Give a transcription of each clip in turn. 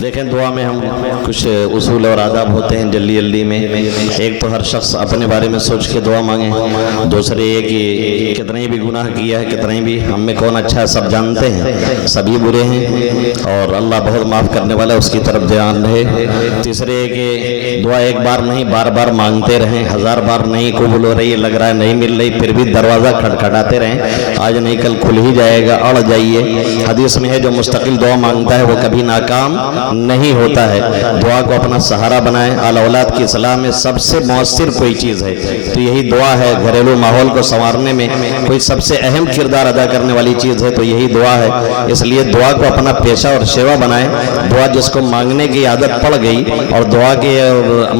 دیکھیں دعا میں ہم کچھ اصول اور آداب ہوتے ہیں جلدی جلدی میں. ایک تو ہر شخص اپنے بارے میں سوچ کے دعا مانگیں. دوسرے یہ کہ کتنے بھی گناہ کیا ہے, کتنے بھی, ہم میں کون اچھا ہے سب جانتے ہیں, سبھی برے ہیں اور اللہ بہت معاف کرنے والا ہے, اس کی طرف دھیان رہے. تیسرے یہ کہ دعا ایک بار نہیں بار بار مانگتے رہیں, 1000 بار نہیں قبول ہو رہی ہے, لگ رہا ہے نہیں مل رہی, پھر بھی دروازہ کھٹکھٹاتے رہیں. آج نہیں کل کھل ہی جائے گا, اڑ جائیے. حدیث میں ہے جو مستقل دعا مانگتا ہے وہ کبھی ناکام نہیں ہوتا ہے. دعا کو اپنا سہارا بنائیں. آل اولاد کی اصلاح میں سب سے مؤثر کوئی چیز ہے تو یہی دعا ہے. گھریلو ماحول کو سنوارنے میں کوئی سب سے اہم کردار ادا کرنے والی چیز ہے تو یہی دعا ہے. اس لیے دعا کو اپنا پیشہ اور شیوا بنائیں. دعا جس کو مانگنے کی عادت پڑ گئی اور دعا کے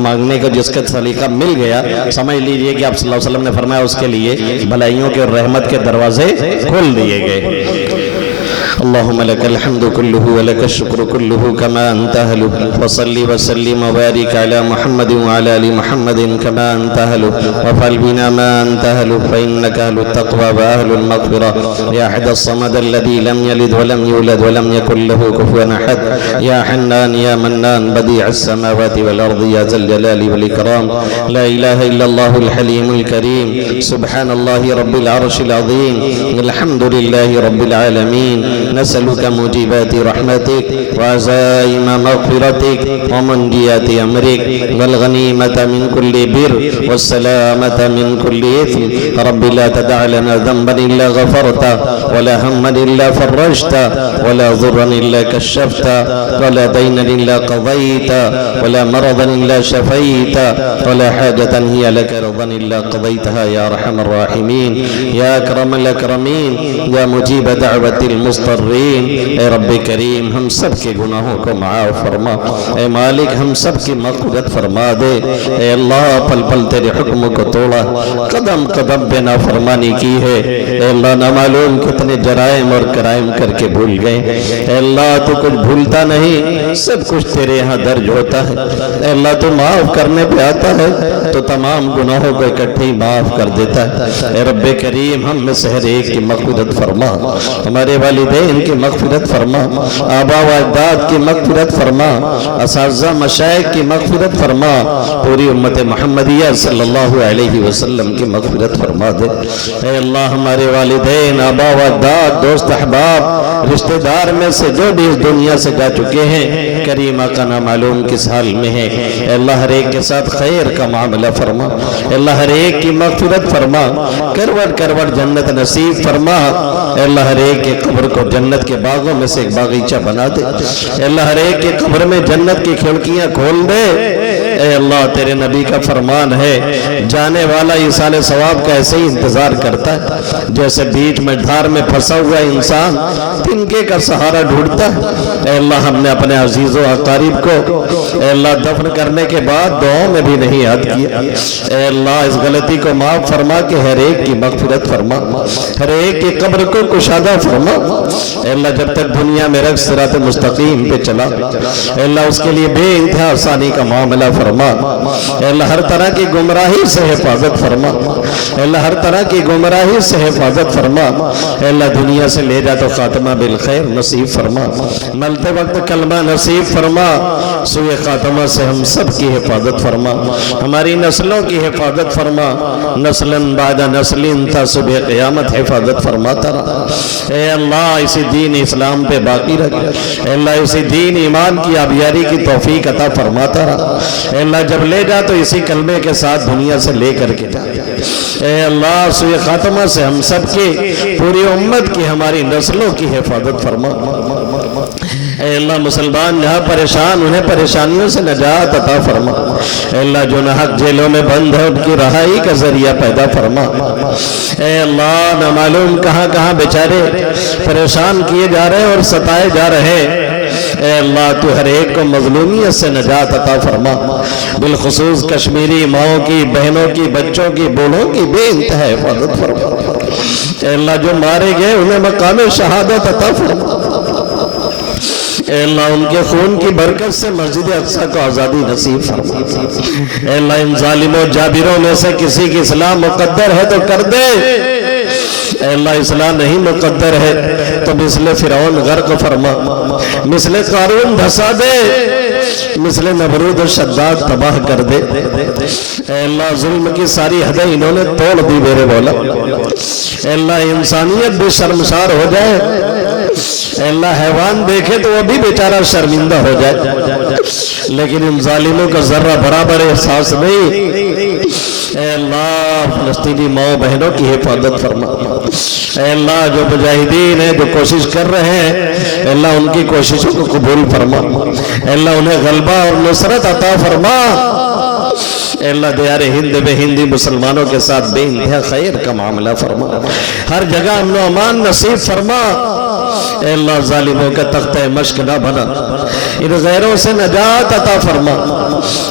مانگنے کو جس کا سلیقہ مل گیا, سمجھ لیجئے کہ آپ صلی اللہ علیہ وسلم نے فرمایا اس کے لیے بھلائیوں کے اور رحمت کے دروازے کھول دیے گئے. اللهم لك الحمد كله ولك الشكر كله كما أنت أهله. وصلي وسلم وبارك على محمد وعلى آل محمد كما أنت أهله. وفعل بنا ما أنت أهله فإنك أهل التقوى وأهل المغفرة. يا أحد الصمد الذي لم يلد ولم يولد ولم يكن له كفوا أحد. يا حنان يا منان بديع السماوات والأرض يا ذا الجلال والإكرام. لا إله إلا الله الحليم الكريم. سبحان الله رب العرش العظيم. الحمد لله رب العالمين. نسألك موجبات رحمتك وعزائم مغفرتك ومنجيات أمرك والغنيمة من كل بر والسلامة من كل إثم. رب لا تدع لنا ذنبا إلا غفرته ولا هما إلا فرجته ولا ضرا إلا كشفته ولا دينا إلا قضيته ولا مرضا إلا شفيته ولا حاجة هي لك رضا إلا قضيتها يا أرحم الراحمين يا أكرم الأكرمين يا مجيب دعوة المضطرين. اے رب کریم ہم سب کے گناہوں کو معاف فرما. اے مالک ہم سب کی مغفرت فرما دے. اے اللہ پل پل تیرے حکم کو توڑا, قدم قدم بے نافرمانی کی ہے. اے اللہ نامعلوم کتنے جرائم اور کرائم کر کے بھول گئے. اے اللہ تو کچھ بھولتا نہیں, سب کچھ تیرے یہاں درج ہوتا ہے. اے اللہ تو معاف کرنے پہ آتا ہے تو تمام گناہوں کو اکٹھے ہی معاف کر دیتا ہے. اے رب کریم ہم میں سے ہر ایک کی مغفرت فرما, ہمارے والدین کی مغفرت فرما, آبا و اجداد کی مغفرت فرما, اساتذہ مشائخ کی مغفرت فرما, پوری امت محمدیہ صلی اللہ علیہ وسلم کی مغفرت فرما دے. اے اللہ ہمارے والدین, آبا و اجداد, دوست احباب, رشتہ دار میں سے جو بھی اس دنیا سے جا چکے ہیں, کریم آقا نامعلوم کس حال میں ہے. اے اللہ ہر ایک کے ساتھ خیر کا معاملہ فرما. اے اللہ ہر ایک کی مغفرت فرما, کروٹ کروٹ جنت نصیب فرما. اے اللہ ہر ایک کے قبر کو جنت کے باغوں میں سے ایک باغیچہ بنا دے. اے اللہ ہر ایک کے قبر میں جنت کی کھڑکیاں کھول دے. اے اللہ تیرے نبی کا فرمان ہے, جانے والا ایصال ثواب کا ایسے ہی انتظار کرتا ہے جیسے بیچ میں دھار میں پھنسا ہوا انسان تنکے کا سہارا ڈھونڈتا ہے. اے اللہ ہم نے اپنے عزیز و اقارب کو اے اللہ دفن کرنے کے بعد دعاؤں میں بھی نہیں یاد کیا. اے اللہ اس غلطی کو معاف فرما کے ہر ایک کی مغفرت فرما, ہر ایک کی قبر کو کشادہ فرما. اے اللہ جب تک دنیا میں رکھ صراط مستقیم پہ چلا, اے اللہ اس کے لیے بے انتہا آسانی کا معاملہ فرما. اے اللہ ہر طرح کی گمراہی سے حفاظت فرما. اے اللہ ہر طرح کی گمراہی سے حفاظت فرما. اے اللہ دنیا سے لے جا تو خاتمہ بالخیر نصیب فرما, ملتے وقت کلمہ نصیب فرما. سوئے خاتمہ سے ہم سب کی حفاظت فرما, ہماری نسلوں کی حفاظت فرما. نسلاً بعد نسلیں تا صبح قیامت حفاظت فرماتا رہا. اے اللہ اسی دین اسلام پہ باقی رکھ. اے اللہ اسی دین ایمان کی آبیاری کی توفیق عطا فرماتا رہا. اے اللہ جب لے جا تو اسی کلمے کے ساتھ دنیا سے لے کر کے جا. اے اللہ سوئے خاتمہ سے ہم سب کی, پوری امت کی, ہماری نسلوں کی حفاظت فرما. اے اللہ مسلمان جہاں پریشان انہیں پریشانیوں سے نجات عطا فرما. اے اللہ جو ناحق جیلوں میں بند ہے ان کی رہائی کا ذریعہ پیدا فرما. اے اللہ نامعلوم کہاں کہاں بیچارے پریشان کیے جا رہے اور ستائے جا رہے. اے اللہ تو ہر ایک کو مظلومیت سے نجات عطا فرما. بالخصوص کشمیری ماؤں کی, بہنوں کی, بچوں کی, بوڑھوں کی بے انتہا حفاظت فرما. اے اللہ جو مارے گئے انہیں مقام شہادت عطا فرما. اے اللہ ان کے خون کی برکت سے مسجد اقصی کو آزادی نصیب فرما. اے اللہ ان ظالموں جابروں میں سے کسی کی اصلاح مقدر ہے تو کر دے. اے اللہ اصلاح نہیں مقدر ہے تو مثل فرعون غرق فرما، مثل قارون دھسا دے، مثل نمرود و شداد تباہ کر دے۔ اے اللہ ظلم کی ساری حدیں انہوں نے توڑ دی میرے مولا، اے اللہ انسانیت بھی شرمسار ہو جائے، اے اللہ حیوان دیکھے تو وہ بھی بیچارہ شرمندہ ہو جائے، لیکن ان ظالموں کا ذرہ برابر احساس نہیں۔ اے اللہ فلسطینی ماؤں بہنوں کی حفاظت فرما، اے اللہ جو مجاہدین ہیں جو کوشش کر رہے ہیں، اے اللہ ان کی کوششوں کو قبول فرما، اے اللہ انہیں غلبہ اور نصرت عطا فرما، اے اللہ دیار ہند میں ہندی مسلمانوں کے ساتھ بے انتہا خیر کا معاملہ فرما، ہر جگہ امن و امان نصیب فرما، اے اللہ ظالموں کا تختہ مشق نہ بنا، ان غیروں سے نجات عطا فرما،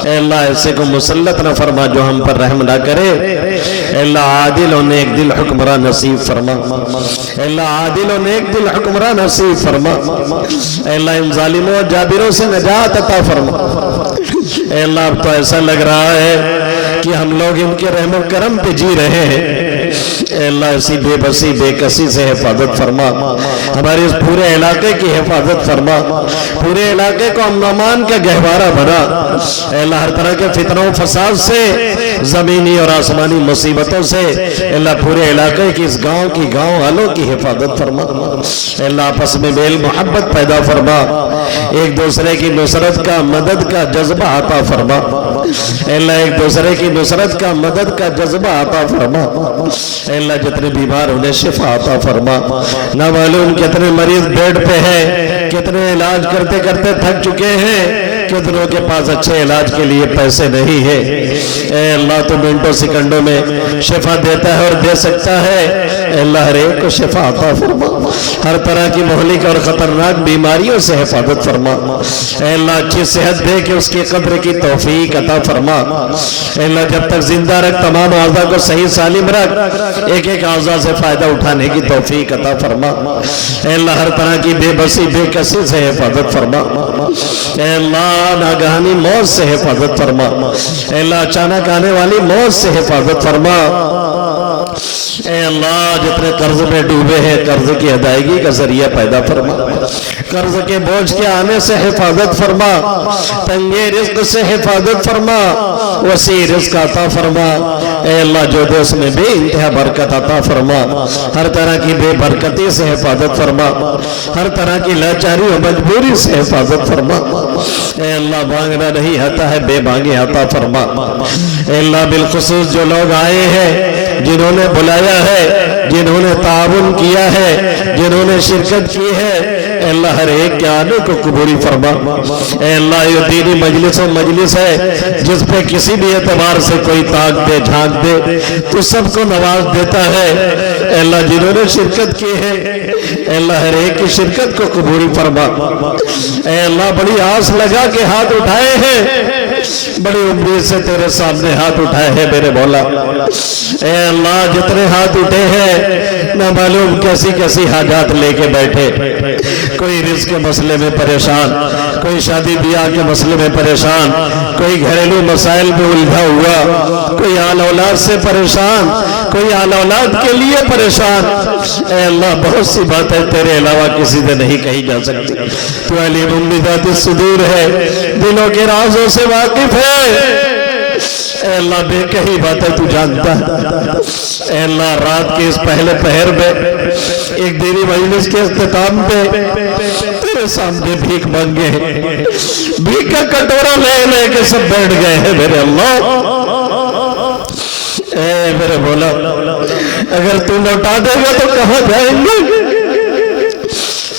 اے اللہ ایسے کو مسلط نہ فرما جو ہم پر رحم نہ کرے، اے اللہ عادل و نیک دل حکمراں نصیب فرما، اے اللہ عادل و نیک دل حکمراں نصیب فرما، اے اللہ ان ظالموں اور جابروں سے نجات عطا فرما، اے اللہ اب تو ایسا لگ رہا ہے کہ ہم لوگ ان کے رحم و کرم پہ جی رہے ہیں، اے اللہ ایسی بے بسی بے کسی سے حفاظت فرما، ہمارے اس پورے علاقے کی حفاظت فرما، پورے علاقے کو امن و امان کا گہوارہ بنا، اے اللہ ہر طرح کے فتنوں و فساد سے، زمینی اور آسمانی مصیبتوں سے، اے اللہ پورے علاقے کی اس گاؤں کی گاؤں والوں کی حفاظت فرما، اے اللہ آپس میں میل محبت پیدا فرما، ایک دوسرے کی نصرت کا مدد کا جذبہ عطا فرما، اے اللہ ایک دوسرے کی نصرت کا مدد کا جذبہ عطا فرما، اے اللہ جتنے بیمار انہیں شفا عطا فرما، نہ معلوم کتنے مریض بیڈ پہ ہیں، کتنے علاج کرتے کرتے تھک چکے ہیں، کتنوں کے پاس اچھے علاج کے لیے پیسے نہیں ہیں، اے اللہ تو منٹوں سیکنڈوں میں شفا دیتا ہے اور دے سکتا ہے، اے اللہ ہر ایک کو شفا عطا فرما، ہر طرح کی مہلک اور خطرناک بیماریوں سے حفاظت فرما، اے اللہ اچھی صحت دے کے اس کی قدر کی توفیق عطا فرما، اے اللہ جب تک زندہ رکھ تمام اعضاء کو صحیح سالم رکھ، ایک ایک اعضاء سے فائدہ اٹھانے کی توفیق عطا فرما، اے اللہ ہر طرح کی بے بسی بے کسی سے حفاظت فرما، اے اللہ ناگہانی موت سے حفاظت فرما، اے اللہ اچانک آنے والی موت سے حفاظت فرما، اے اللہ جتنے قرض میں ڈوبے ہیں قرض کی ادائیگی کا ذریعہ پیدا فرما، قرض کے بوجھ کے آنے سے حفاظت فرما، تنگے رزق سے حفاظت فرما، وسیع رزق عطا فرما، اے اللہ جو دے اس میں بے انتہا برکت عطا فرما، ہر طرح کی بے برکتی سے حفاظت فرما، ہر طرح کی لاچاری و مجبوری سے حفاظت فرما، اے اللہ مانگنا نہیں آتا ہے بے مانگے عطا فرما، اے اللہ بالخصوص جو لوگ آئے ہیں جنہوں نے بلایا ہے، جنہوں نے تعاون کیا ہے، جنہوں نے شرکت کی ہے، اے اللہ ہر ایک کے آنے کو قبول فرما، اے اللہ یہ دینی مجلس و مجلس ہے جس پہ کسی بھی اعتبار سے کوئی تاک دے جھانک دے تو سب کو نواز دیتا ہے، اے اللہ جنہوں نے شرکت کی ہے اے اللہ ہر ایک کی شرکت کو قبول فرما، اے اللہ بڑی آس لگا کے ہاتھ اٹھائے ہیں، بڑی امید سے تیرے سامنے ہاتھ اٹھائے ہیں میرے مولا، اے اللہ جتنے ہاتھ اٹھے ہیں نہ معلوم کیسی کیسی حاجات لے کے بیٹھے، کوئی رزق کے مسئلے میں پریشان، کوئی شادی بیاہ کے مسئلے میں پریشان، کوئی گھریلو مسائل میں الجھا ہوا، کوئی آل اولاد سے پریشان، کوئی آل اولاد کے لیے پریشان، اے اللہ بہت سی باتیں تیرے علاوہ کسی سے نہیں کہی جا سکتی، تو علیم بذات الصدور ہے، دلوں کے رازوں سے واقف ہے، اے اللہ بے کہی باتیں تو جانتا ہے، اے اللہ رات کے اس پہلے پہر میں ایک دینی مجلس کے اختتام پہ تیرے سامنے بھیک مانگے ہیں، بھیک کا کٹورا لے لے کے سب بیٹھ گئے ہیں میرے اللہ، اے میرے مولا اگر تو لوٹا دے گا تو کہاں جائیں گے،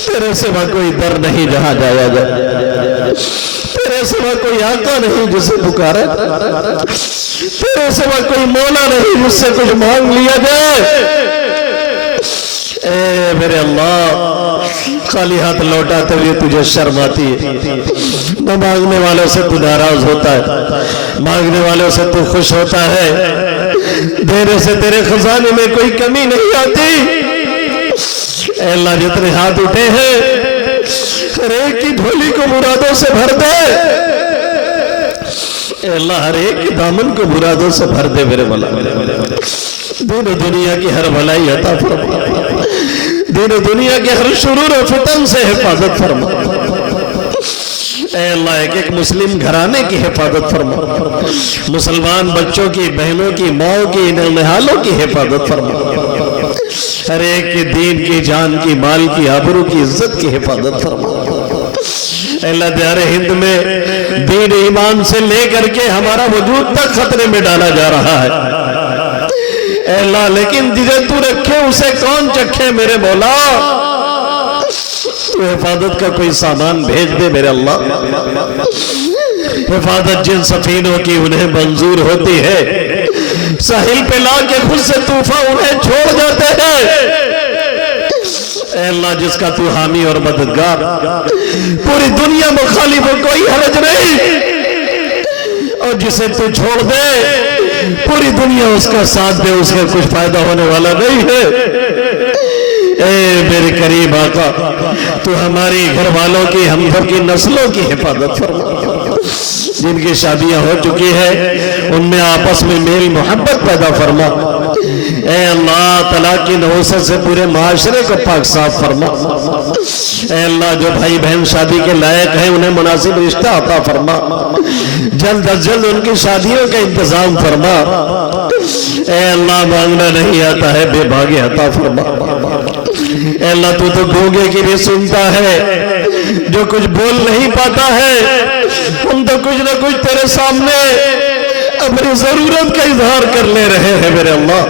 تیرے سوا کوئی در نہیں جہاں جایا جائے، تیرے سوا کوئی آقا نہیں جسے پکارے، تیرے سوا کوئی مولا نہیں جس سے کچھ مانگ لیا جائے، اے میرے اللہ خالی ہاتھ لوٹاتے ہوئے تجھے شرم آتی ہے، نہ مانگنے والوں سے تو ناراض ہوتا ہے، مانگنے والوں سے تو خوش ہوتا ہے، دینے سے تیرے خزانے میں کوئی کمی نہیں آتی، اے اللہ جتنے ہاتھ اٹھے ہیں ہر ایک کی جھولی کو مرادوں سے بھر دے، اے اللہ ہر ایک کے دامن کو مرادوں سے بھر دے میرے مولا، دین و دنیا کی ہر بھلائی عطا فرما، دین و دنیا کے ہر شرور و فتن سے حفاظت فرما۔ اے اللہ ایک ایک مسلم گھرانے کی حفاظت فرما، مسلمان بچوں کی، بہنوں کی، ماؤں کی، ننہالوں کی حفاظت فرما، ہر ایک کی دین کی، جان کی، مال کی، آبرو کی، عزت کی حفاظت فرما۔ اے اللہ دیار ہند میں دین ایمان سے لے کر کے ہمارا وجود تک خطرے میں ڈالا جا رہا ہے اے اللہ، لیکن جسے تو رکھے اسے کون چکھے میرے مولا، تو حفاظت کا کوئی سامان بھیج دے میرے اللہ۔ حفاظت جن سفینوں کی انہیں منظور ہوتی ہے، ساحل پہ لا کے خود سے طوفان انہیں چھوڑ جاتے ہیں۔ اے اللہ جس کا تو حامی اور مددگار، پوری دنیا مخالف ہو کوئی حرج نہیں، اور جسے تو چھوڑ دے پوری دنیا اس کا ساتھ دے، اس کا کچھ فائدہ ہونے والا نہیں ہے۔ اے میرے قریب آقا، تو ہماری گھر والوں کی، ہم سب کی نسلوں کی حفاظت فرما، جن کی شادیاں ہو چکی ہیں ان میں آپس میں میل محبت پیدا فرما۔ اے اللہ طلاق کی نحوست سے پورے معاشرے کو پاک صاف فرما۔ اے اللہ جو بھائی بہن شادی کے لائق ہیں انہیں مناسب رشتہ عطا فرما، جلد از جلد ان کی شادیوں کا انتظام فرما۔ اے اللہ مانگنا نہیں آتا ہے، بے بھاگے عطا فرما۔ اے اللہ تو گونگے کی بھی سنتا ہے، جو کچھ بول نہیں پاتا ہے، ہم تو کچھ نہ کچھ تیرے سامنے اپنی ضرورت کا اظہار کر لے رہے ہیں میرے اللہ،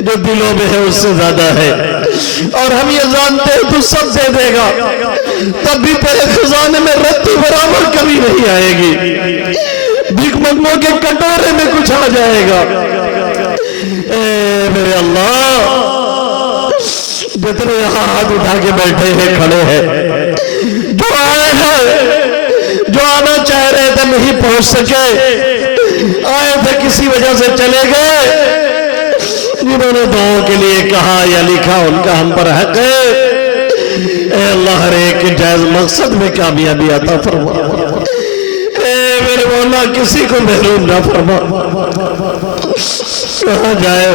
جو دلوں میں ہے اس سے زیادہ ہے، اور ہم یہ جانتے ہیں تو سب دے دے گا، تب بھی تیرے خزانے میں رتی برابر کبھی نہیں آئے گی، بھیک منگوں کے کٹورے میں کچھ آ جائے گا۔ اے میرے اللہ جتنے یہاں ہاتھ اٹھا کے بیٹھے ہیں، کھڑے ہیں، جو آئے ہیں، جو آنا چاہ رہے تھے نہیں پہنچ سکے، آئے تھے کسی وجہ سے چلے گئے، جنہوں نے دعاؤں کے لیے کہا یا لکھا ان کا ہم پر حق ہے۔ اے اللہ ہر ایک کے جائز مقصد میں کامیابی عطا فرما، اے میرے مولا کسی کو محروم نہ فرما۔ کہاں جائے،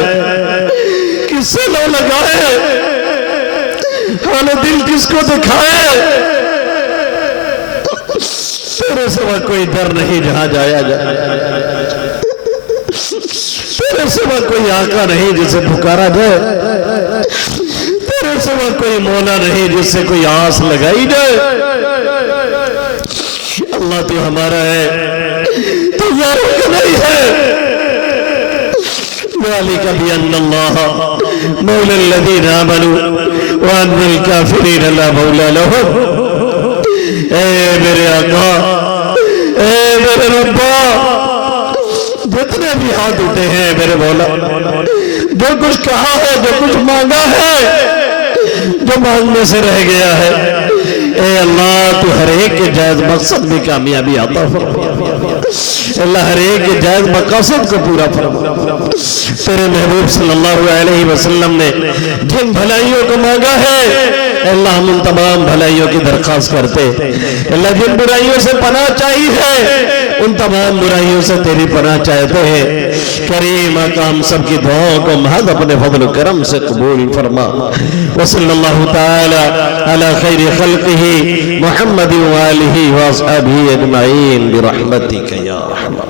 کس سے لو لگائے، حال دل کس کو دکھائے، تیرے سوا کوئی در نہیں جہاں جایا جائے، تیرے سوا کوئی آقا نہیں جسے پکارا جائے، تیرے سوا کوئی مولا نہیں جس سے کوئی آس لگائی جائے۔ اللہ تو ہمارا ہے، تو یاروں کا نہیں ہے۔ ذَلِكَ بِأَنَّ اللَّهَ مَوْلَى الَّذِينَ آمَنُوا وَأَنَّ الْكَافِرِينَ لَا مَوْلَى لَهُمْ۔ اے میرے آقا، اے میرے ربا، جتنے بھی ہاتھ اٹھے ہیں میرے مولا، جو کچھ کہا ہے، جو کچھ مانگا ہے، جو مانگنے سے رہ گیا ہے، اے اللہ تو ہر ایک کے جائز مقصد میں کامیابی عطا فرما۔ اللہ ہر ایک کے جائز مقاصد کو پورا فرما۔ تیرے محبوب صلی اللہ علیہ وسلم نے جن بھلائیوں کو مانگا ہے، اللہ ہم ان تمام بھلائیوں کی درخواست کرتے، اللہ جن برائیوں سے پناہ چاہیے ہے ان تمام برائیوں سے تیری پناہ چاہتے ہیں۔ کریم آقا ہم سب کی دعاؤں کو محض اپنے فضل و کرم سے قبول فرما۔ وصلی اللہ تعالی علی خیر خلقہ محمد وآلہ واصحابہ اجمعین برحمتک یا رحمت۔